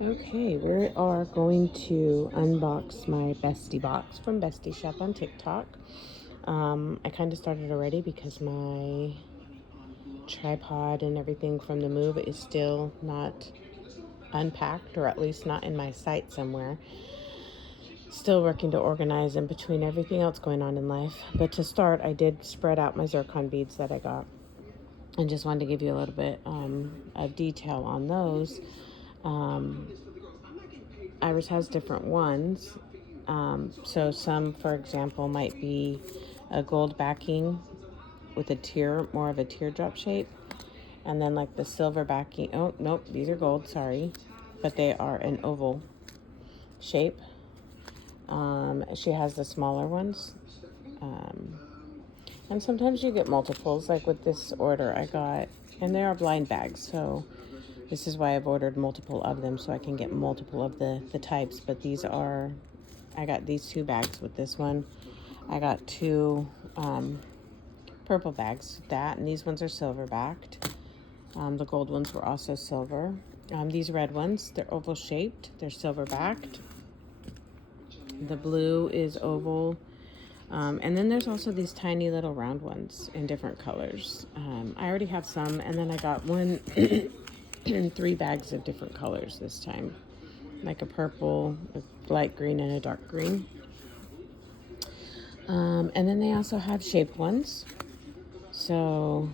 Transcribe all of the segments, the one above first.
Okay, we are going to unbox my Bestie box from Bestieshop on TikTok. I kind of started already because my tripod and everything from the move is still not unpacked, or at least not in my sight somewhere. Still working to organize in between everything else going on in life. But to start, I did spread out my zircon beads that I got, and just wanted to give you a little bit of detail on those. Iris has different ones. So some, for example, might be a gold backing with more of a teardrop shape. And then like the silver backing, oh, nope, these are gold, sorry. But they are an oval shape. She has the smaller ones. And sometimes you get multiples, like with this order I got, and they are blind bags, so this is why I've ordered multiple of them, so I can get multiple of the types. But I got these 2 bags with this one. I got 2 purple bags, and these ones are silver backed. The gold ones were also silver. These red ones, they're oval shaped, they're silver backed. The blue is oval. And then there's also these tiny little round ones in different colors. I already have some, and then I got 3 bags of different colors this time, like a purple, a light green, and a dark green. And then they also have shaped ones. So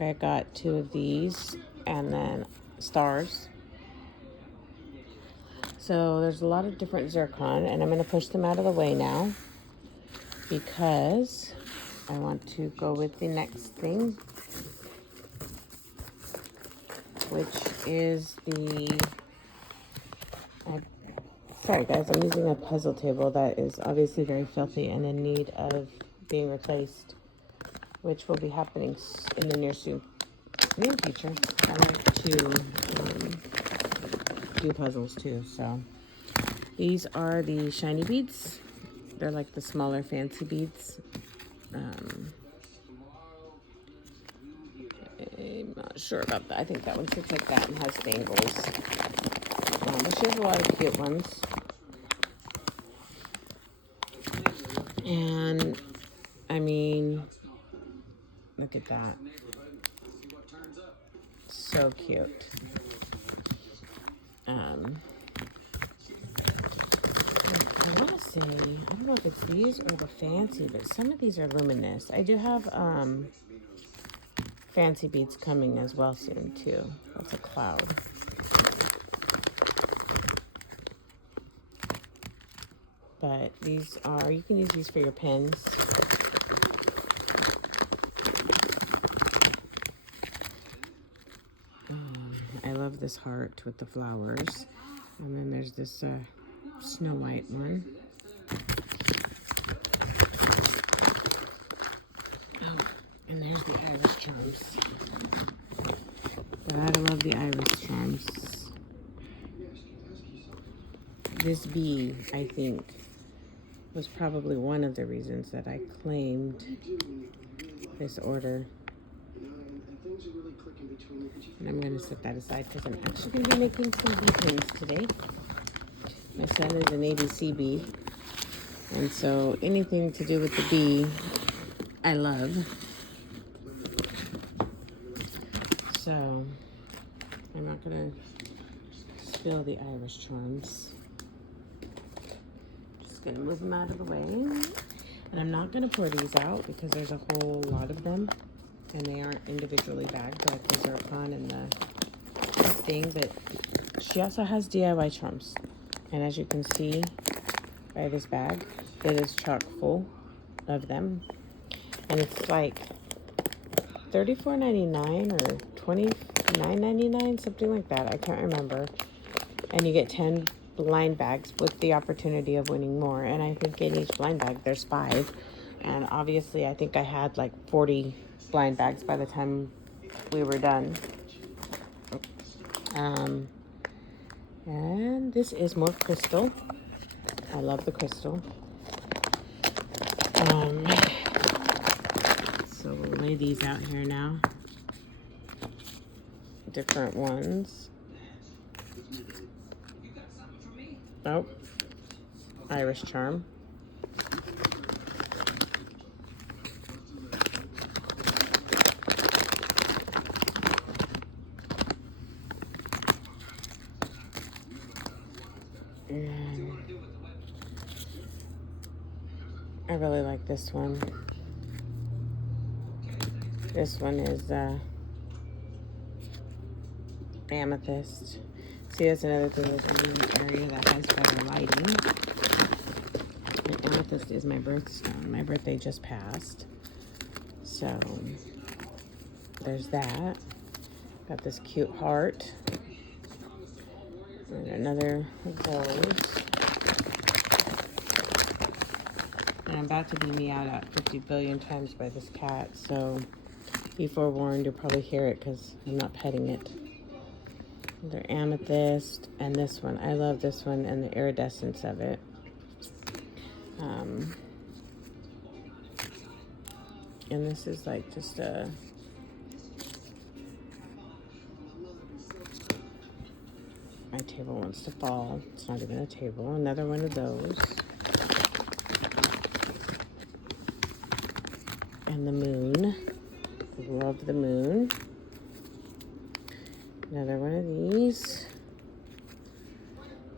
I got 2 of these, and then stars. So there's a lot of different zircon, and I'm going to push them out of the way now because I want to go with the next thing, which is sorry guys, I'm using a puzzle table that is obviously very filthy and in need of being replaced, which will be happening in the near future. I like to do puzzles too. So these are the shiny beads. They're like the smaller fancy beads. I'm not sure about that. I think that one sits like that and has dangles. But she has a lot of cute ones. And I mean, look at that. So cute. I want to say, I don't know if it's these or the fancy, but some of these are luminous. I do have fancy beads coming as well soon too. That's a cloud. But these are, you can use these for your pens. I love this heart with the flowers. And then there's this Snow White one. Oh, and there's the iris charms. Gotta love the iris charms. This bee, I think, was probably one of the reasons that I claimed this order. And I'm going to set that aside because I'm actually going to be making some bee pins today. My son is an ABC bee, and so anything to do with the bee, I love. So I'm not going to spill the iris charms. Just going to move them out of the way. And I'm not going to pour these out because there's a whole lot of them, and they aren't individually bagged like the zircon and the thing. But she also has DIY charms, and as you can see by this bag, it is chock full of them, and it's like $34.99 or $29.99, something like that. I can't remember. And you get 10 blind bags with the opportunity of winning more. And I think in each blind bag there's 5. And obviously I think I had like 40 blind bags by the time we were done. And this is more crystal. I love the crystal. So we'll lay these out here now. Different ones. Oh, Irish charm. And I really like this one. This one is amethyst. See, that's another thing. There's an area that has better lighting. And amethyst is my birthstone. My birthday just passed. So, there's that. Got this cute heart. And another of those. And I'm about to be meowed out 50 billion times by this cat, so be forewarned, you'll probably hear it because I'm not petting it. Another amethyst, and this one. I love this one and the iridescence of it. And this is like just a... My table wants to fall. It's not even a table. Another one of those. And the moon. I love the moon. Another one of these.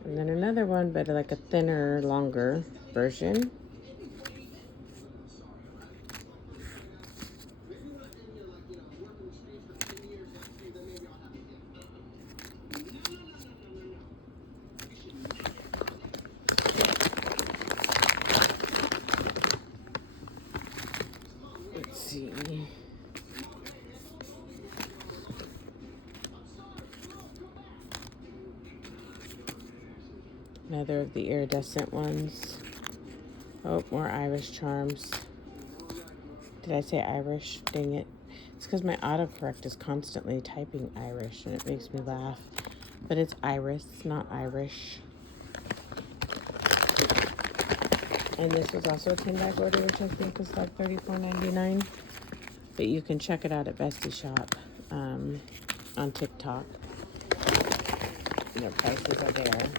And then another one, but like a thinner, longer version. Let's see. Another of the iridescent ones. Oh, more Irish charms. Did I say Irish? Dang it. It's because my autocorrect is constantly typing Irish and it makes me laugh. But it's Iris, not Irish. And this was also a 10-bag order, which I think was like $34.99. But you can check it out at Bestieshop on TikTok. Their prices are there.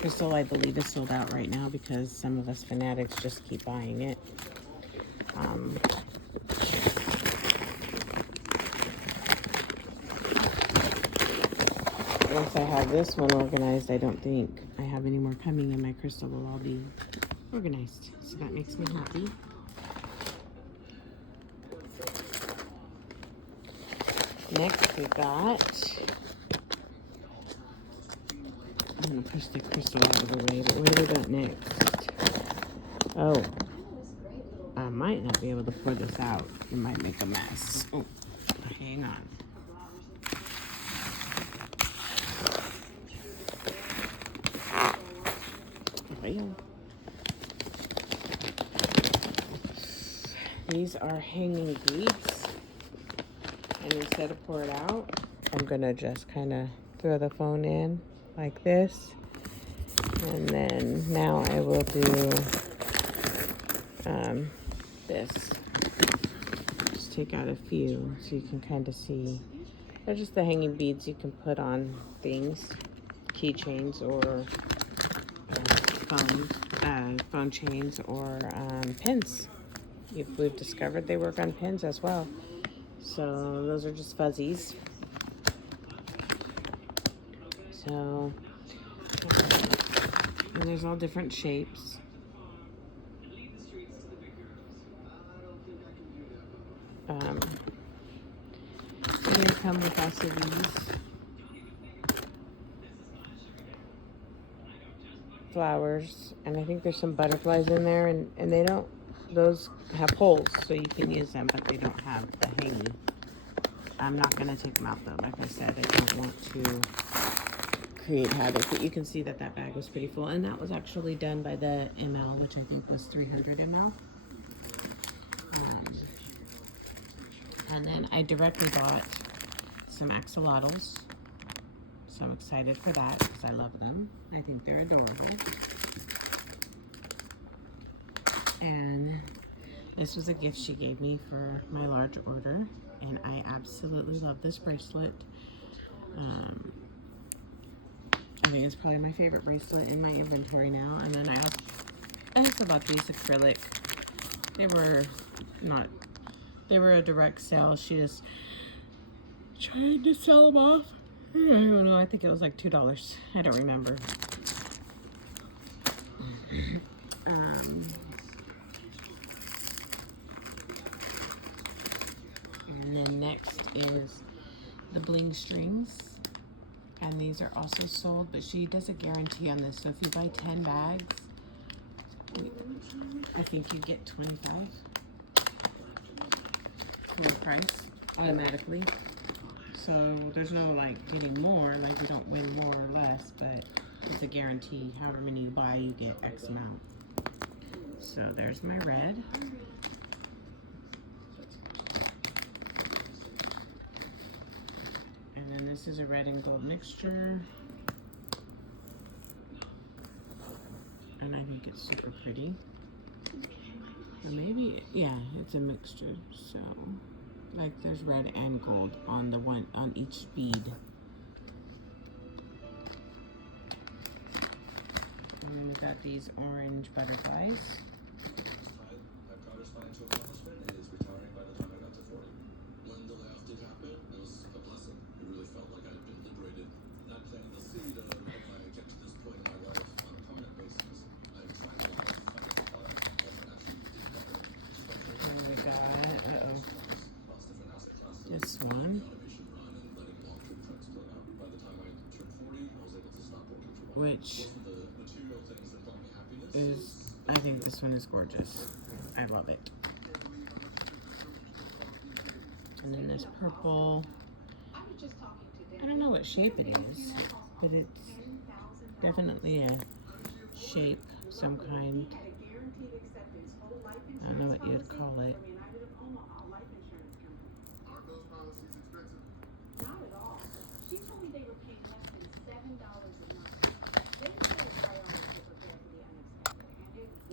Crystal, I believe, is sold out right now because some of us fanatics just keep buying it. Once I have this one organized, I don't think I have any more coming, and my crystal will all be organized. So that makes me happy. Next, we got... I'm going to push the crystal out of the way, but what do we got next? Oh, I might not be able to pour this out. It might make a mess. Oh, hang on. These are hanging beads, and instead of pour it out, I'm gonna just kind of throw the phone in like this, and then now I will do this. Just take out a few so you can kind of see. They're just the hanging beads you can put on things, keychains, or phone chains, or pins. We've discovered they work on pins as well. So those are just fuzzies. So, and there's all different shapes. So they come with also these flowers, and I think there's some butterflies in there, and they don't, those have holes so you can use them, but they don't have the hanging. I'm not going to take them out though. Like I said, I don't want to create havoc, but you can see that that bag was pretty full, and that was actually done by the ml, which I think was 300 ml. And then I directly bought some axolotls, so I'm excited for that because I love them. I think they're adorable. And this was a gift she gave me for my large order, and I absolutely love this bracelet. I think it's probably my favorite bracelet in my inventory now. And then I also bought these acrylic. They were not, they were a direct sale. She just tried to sell them off. I don't know, I think it was like $2. I don't remember. And then next is the bling strings. And these are also sold, but she does a guarantee on this. So if you buy 10 bags, I think you get 25 full price automatically. So there's no like getting more, like you don't win more or less, but it's a guarantee. However many you buy, you get X amount. So there's my red. And then this is a red and gold mixture. And I think it's super pretty. Or maybe, yeah, it's a mixture. So, like there's red and gold on the one, on each bead. And then we got these orange butterflies. This one, which is, I think this one is gorgeous. I love it. And then this purple, I don't know what shape it is, but it's definitely a shape, some kind. I don't know what you'd call it.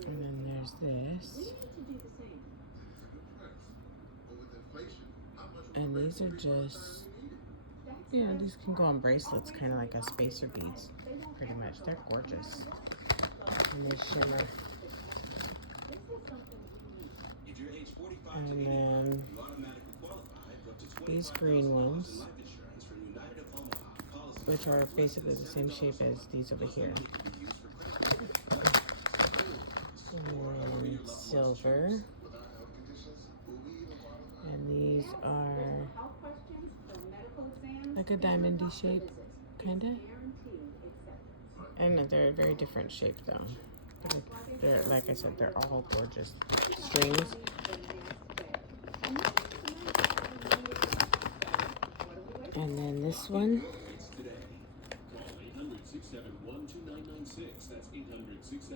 And then there's this. And these are just, yeah, these can go on bracelets, kind of like a spacer beads, pretty much. They're gorgeous. And they shimmer. And then these green ones, which are basically the same shape as these over here. And silver. And these are like a diamondy shape, kind of. I don't know, they're a very different shape though. They're, like I said, they're all gorgeous strings. And then this one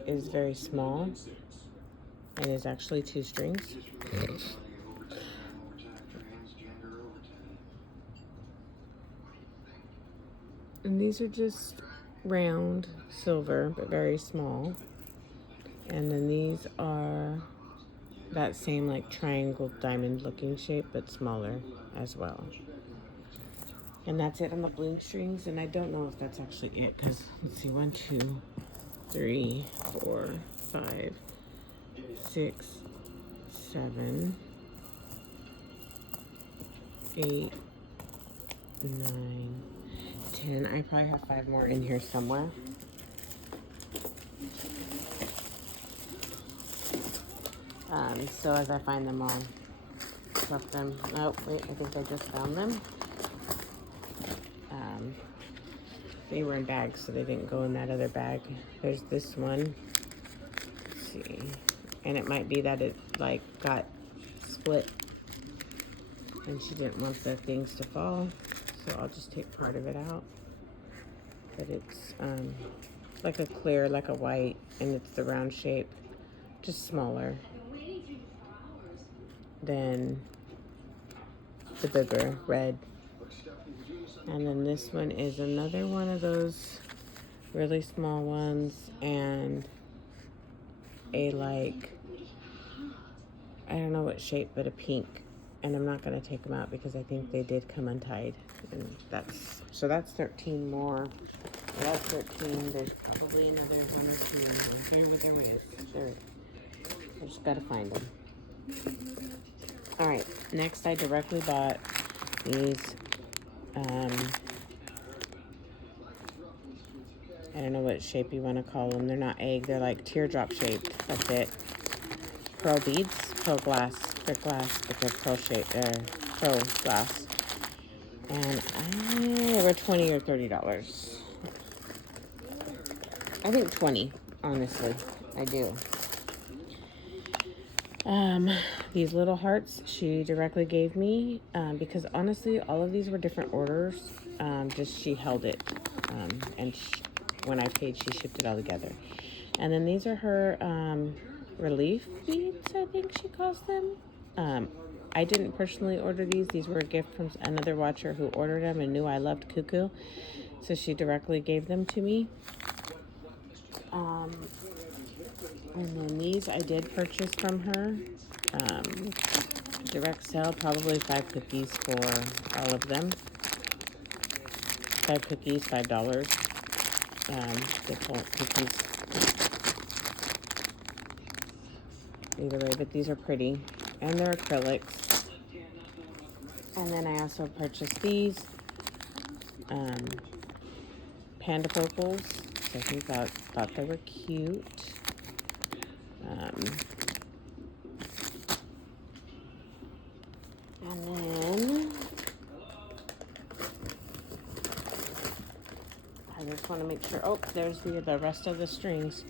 is very small and is actually 2 strings. And these are just round silver, but very small. And then these are that same like triangle diamond looking shape, but smaller as well. And that's it on the bling strings. And I don't know if that's actually it, because let's see, 1, 2, 3, 4, 5, 6, 7, 8, 9, 10. I probably have 5 more in here somewhere. So as I find them, I'll flip them. Oh, wait, I think I just found them. They were in bags, so they didn't go in that other bag. There's this one. Let's see. And it might be that it like got split and she didn't want the things to fall. So I'll just take part of it out. But it's like a clear, like a white, and it's the round shape, just smaller than the bigger red. And then this one is another one of those really small ones, and a like, I don't know what shape, but a pink. And I'm not going to take them out because I think they did come untied. And that's 13 more. That's 13. There's probably another one or two. Here with their waist. There. I just gotta find them. All right. Next, I directly bought these. I don't know what shape you want to call them. They're not egg. They're like teardrop shaped. That's it. Pearl beads, pearl glass. They're glass, but they're pearl shaped. They're pearl glass. And they were $20 or $30. I think 20, honestly. I do. These little hearts she directly gave me because honestly, all of these were different orders. Just she held it, and when I paid, she shipped it all together. And then these are her relief beads, I think she calls them. I didn't personally order these. These were a gift from another watcher who ordered them and knew I loved cuckoo, so she directly gave them to me. And then these I did purchase from her. Direct sale, probably 5 cookies for all of them. 5 cookies, $5. They call it cookies. Either way, but these are pretty. And they're acrylics. And then I also purchased these. Panda Focals. So I think thought they were cute. And then I just want to make sure. Oh, there's the rest of the strings.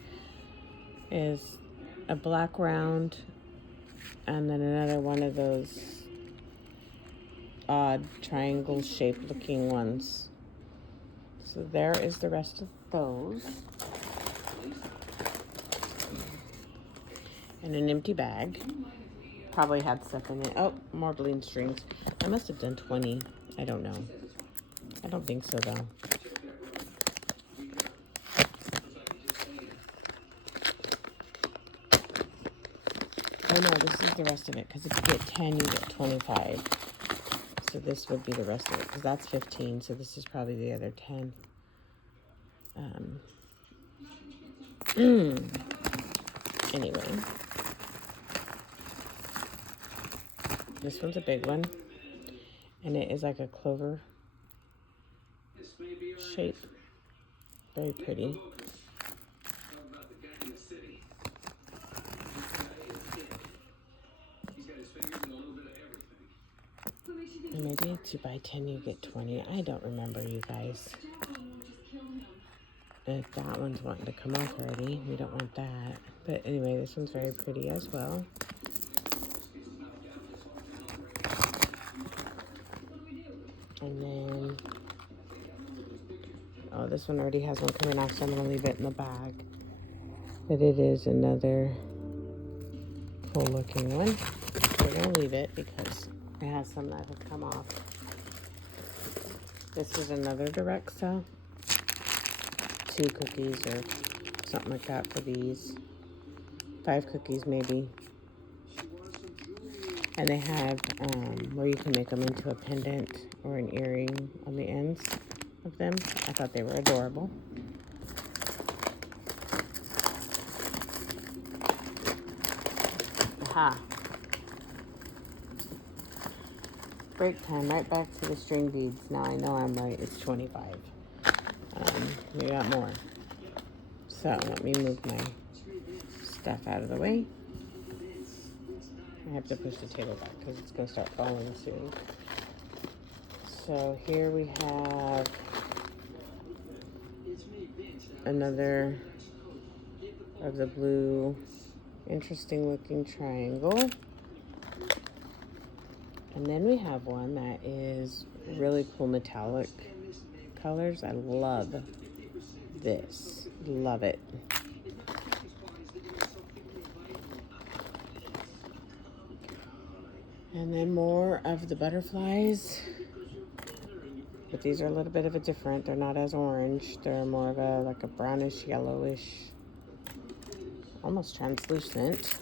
Is a black round, and then another one of those odd triangle shaped looking ones. So there is the rest of those. And an empty bag. Probably had stuff in it. Oh, more bling strings. I must have done 20. I don't know. I don't think so, though. Oh, no, this is the rest of it. Because if you get 10, you get 25. So this would be the rest of it. Because that's 15. So this is probably the other 10. Anyway. This one's a big one, and it is like a clover shape. Very pretty. And maybe if you buy 10, you get 20. I don't remember, you guys. If that one's wanting to come off already, we don't want that. But anyway, this one's very pretty as well. And then, oh, this one already has one coming off, so I'm going to leave it in the bag. But it is another cool looking one. We're going to leave it because it has some that have come off. This is another direct sell. 2 cookies or something like that for these. 5 cookies maybe. And they have where you can make them into a pendant or an earring on the ends of them. I thought they were adorable. Aha. Break time, right back to the string beads. Now I know I'm right, it's 25. We got more. So let me move my stuff out of the way. I have to push the table back because it's going to start falling soon. So here we have another of the blue, interesting looking triangle. And then we have one that is really cool metallic colors. I love this. Love it. And then more of the butterflies. But these are a little bit of a different. They're not as orange. They're more of a like a brownish, yellowish, almost translucent.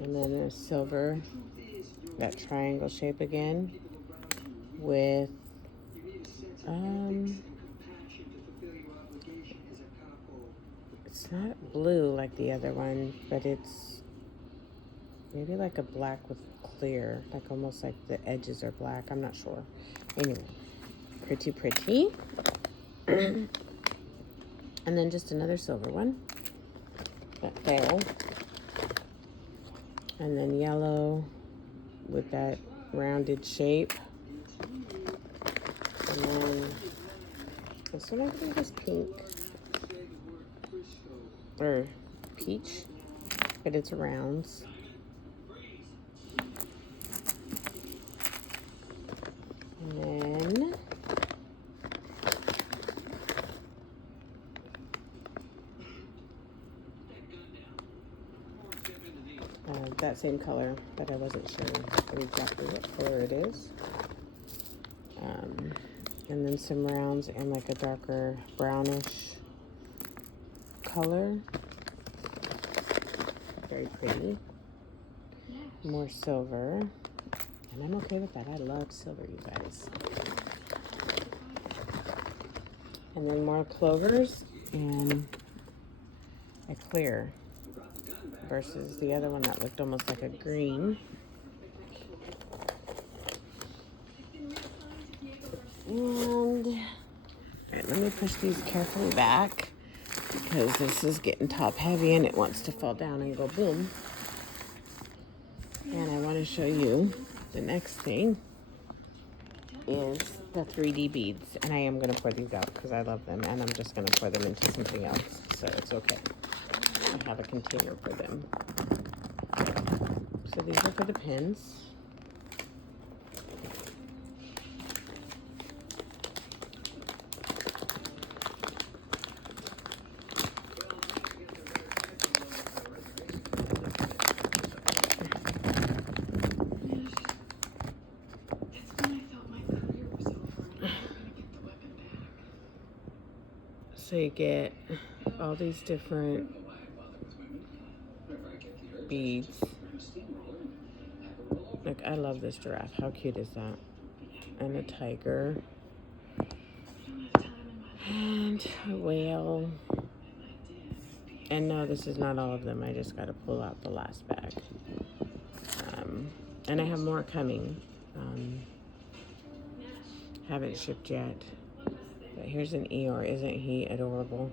And then a silver, that triangle shape again, with It's not blue like the other one, but it's maybe like a black with clear, like almost like the edges are black. I'm not sure. Anyway, pretty, pretty. And then just another silver one that fell. And then yellow with that rounded shape. And then this one I think is pink. Or peach, but it's rounds. And then that same color, but I wasn't sure exactly what color it is. And then some rounds and like a darker brownish color. Very pretty. More silver. And I'm okay with that. I love silver, you guys. And then more clovers and a clear versus the other one that looked almost like a green. And all right, let me push these carefully back because this is getting top heavy and it wants to fall down and go boom. And I want to show you the next thing is the 3D beads. And I am going to pour these out because I love them. And I'm just going to pour them into something else. So it's okay. I have a container for them. So these are for the pins. So you get all these different beads. Like, I love this giraffe. How cute is that? And a tiger. And a whale. And no, this is not all of them. I just got to pull out the last bag. And I have more coming. Haven't shipped yet. But here's an Eeyore. Isn't he adorable?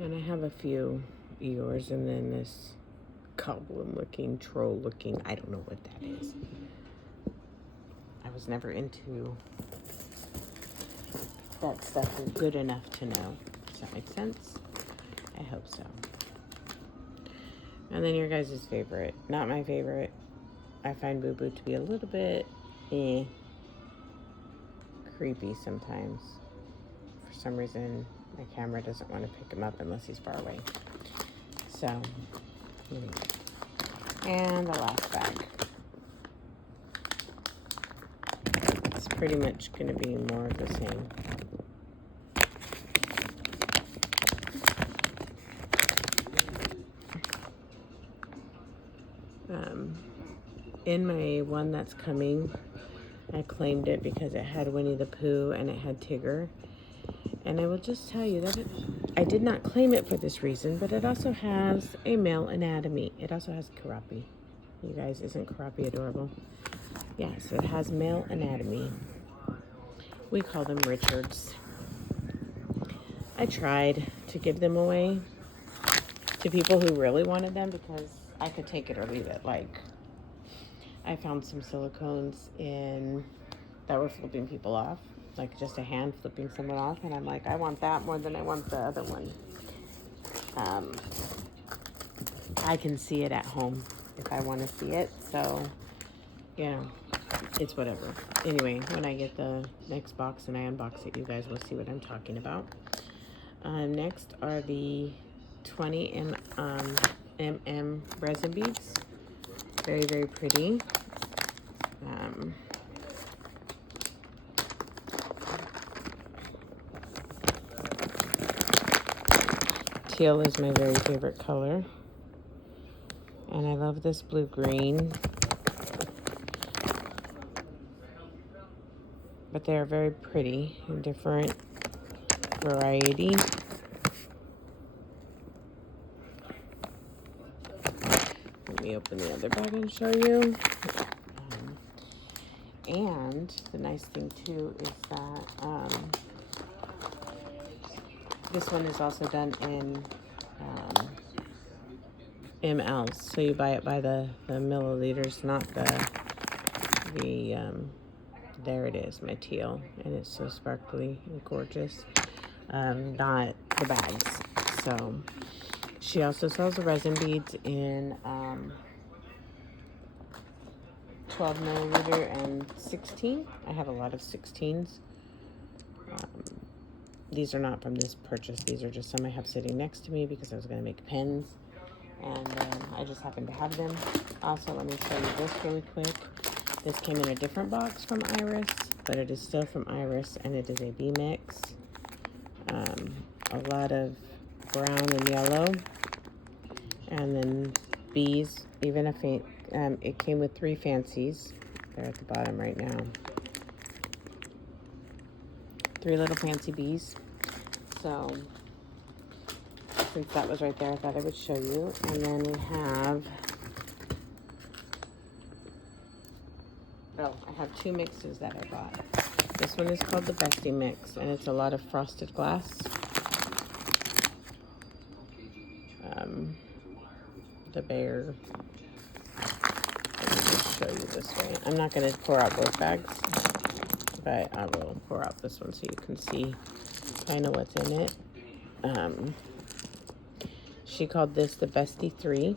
And I have a few Eeyores, and then this goblin looking, troll looking, I don't know what that is. I was never into that stuff good enough to know. Does that make sense? I hope so. And then your guys' favorite. Not my favorite. I find Boo Boo to be a little bit creepy sometimes. For some reason, my camera doesn't want to pick him up unless he's far away. So, anyway. And the last bag. It's pretty much going to be more of the same. In my one that's coming, I claimed it because it had Winnie the Pooh and it had Tigger. And I will just tell you that I did not claim it for this reason, but it also has a male anatomy. It also has Karapi. You guys, isn't Karapi adorable? Yes, it has male anatomy. We call them Richards. I tried to give them away to people who really wanted them because I could take it or leave it. Like, I found some silicones that were flipping people off, like just a hand flipping someone off, and I'm like, I want that more than I want the other one. I can see it at home if I want to see it, so you know, it's whatever. Anyway, when I get the next box and I unbox it, you guys will see what I'm talking about. Next are the 20 mm resin beads. Very, very pretty. Teal is my very favorite color. And I love this blue-green. But they are very pretty in different variety. Let me open the other bag and show you. And the nice thing too is that this one is also done in mLs. So you buy it by the milliliters, not there it is, my teal. And it's so sparkly and gorgeous. Not the bags. So she also sells the resin beads in 12 milliliter and 16. I have a lot of 16s. These are not from this purchase. These are just some I have sitting next to me because I was going to make pens. And I just happen to have them. Also, let me show you this really quick. This came in a different box from Iris, but it is still from Iris, and it is a bee mix. A lot of brown and yellow, and then bees, even a faint, it came with 3 fancies. They're at the bottom right now. 3 little fancy bees. So since that was right there, I thought I would show you. And then we have, I have 2 mixes that I bought. This one is called the Bestie mix, and it's a lot of frosted glass. The bear. Let me just show you this way. I'm not going to pour out both bags, but I will pour out this one so you can see kind of what's in it. She called this the Bestie 3.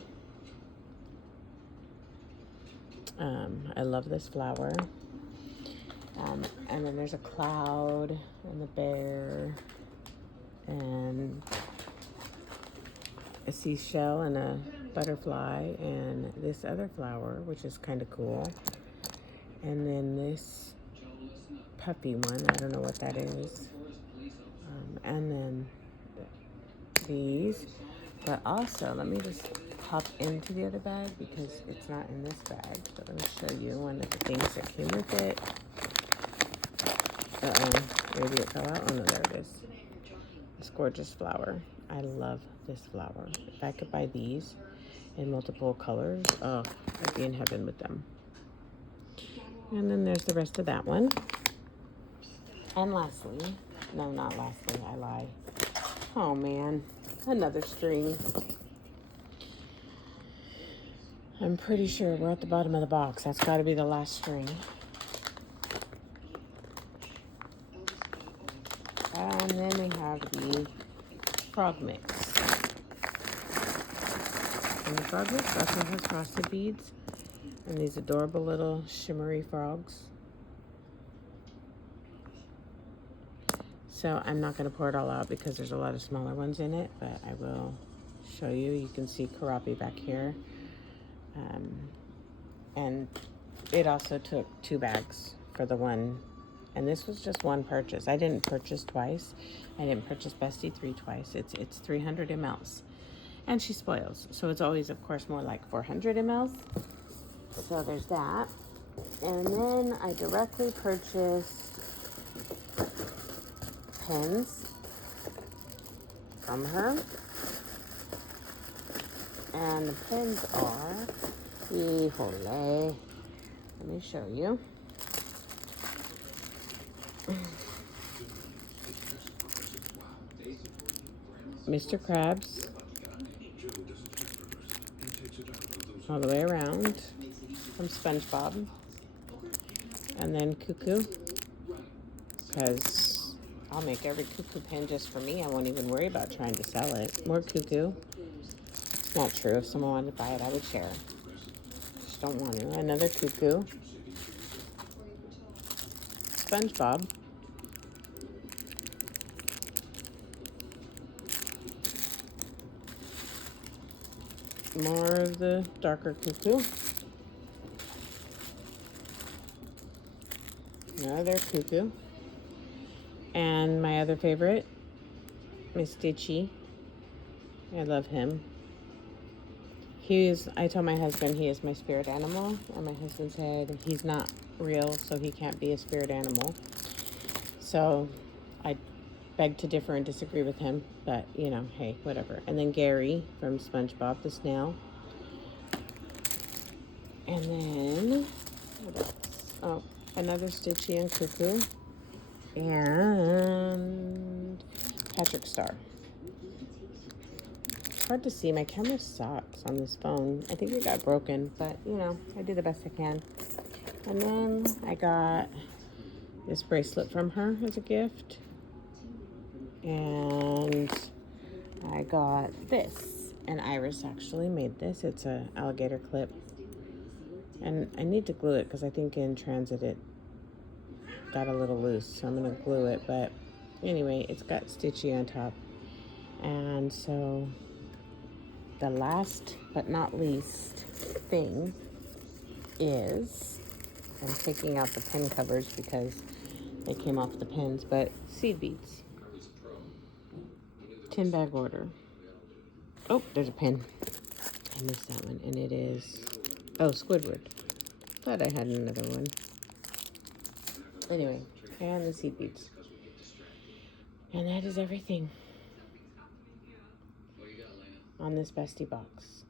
I love this flower. And then there's a cloud and the bear and a seashell and a butterfly and this other flower, which is kind of cool. And then this puppy one, I don't know what that is. And then these. But also, let me just hop into the other bag because it's not in this bag. But let me show you one of the things that came with it. Maybe it fell out. Oh no, there it is. This gorgeous flower. I love this flower. If I could buy these in multiple colors, oh, I'd be in heaven with them. And then there's the rest of that one. And lastly, no, not lastly, I lie. Oh man, another string. I'm pretty sure we're at the bottom of the box. That's got to be the last string. And then we have the frog mix. And the frog mix also has frosted beads and these adorable little shimmery frogs. So I'm not going to pour it all out because there's a lot of smaller ones in it, but I will show you. You can see Karapi back here. And it also took 2 bags for the one. And this was just one purchase. I didn't purchase twice. I didn't purchase Bestie 3 twice. It's 300 mLs. And she spoils. So it's always, of course, more like 400 mLs. So there's that. And then I directly purchased pens from her. And the pens are, híjole, let me show you. Mr. Krabs, all the way around, from SpongeBob, and then Cuckoo, because I'll make every Cuckoo pen just for me. I won't even worry about trying to sell it. More Cuckoo. It's not true. If someone wanted to buy it, I would share. Just don't want to. Another Cuckoo. SpongeBob. More of the darker Cuckoo. Another Cuckoo. And my other favorite, Miss Stitchy. I love him. I told my husband he is my spirit animal, and my husband said he's not real, so he can't be a spirit animal. So I beg to differ and disagree with him, but you know, hey, whatever. And then Gary from SpongeBob the snail. And then what else? Oh, another Stitchy and Cuckoo. And Patrick Star. It's hard to see. My camera sucks on this phone. I think it got broken, but you know, I do the best I can. And then I got this bracelet from her as a gift. And I got this. And Iris actually made this. It's a alligator clip. And I need to glue it because I think in transit it got a little loose. So I'm going to glue it. But anyway, it's got Stitchy on top. And so the last but not least thing is, I'm taking out the pin covers because they came off the pins, but seed beads. 10 bag order. Oh, there's a pin. I missed that one. And it is, oh, Squidward. Thought I had another one. Anyway, and the seed beads. And that is everything on this Bestie box.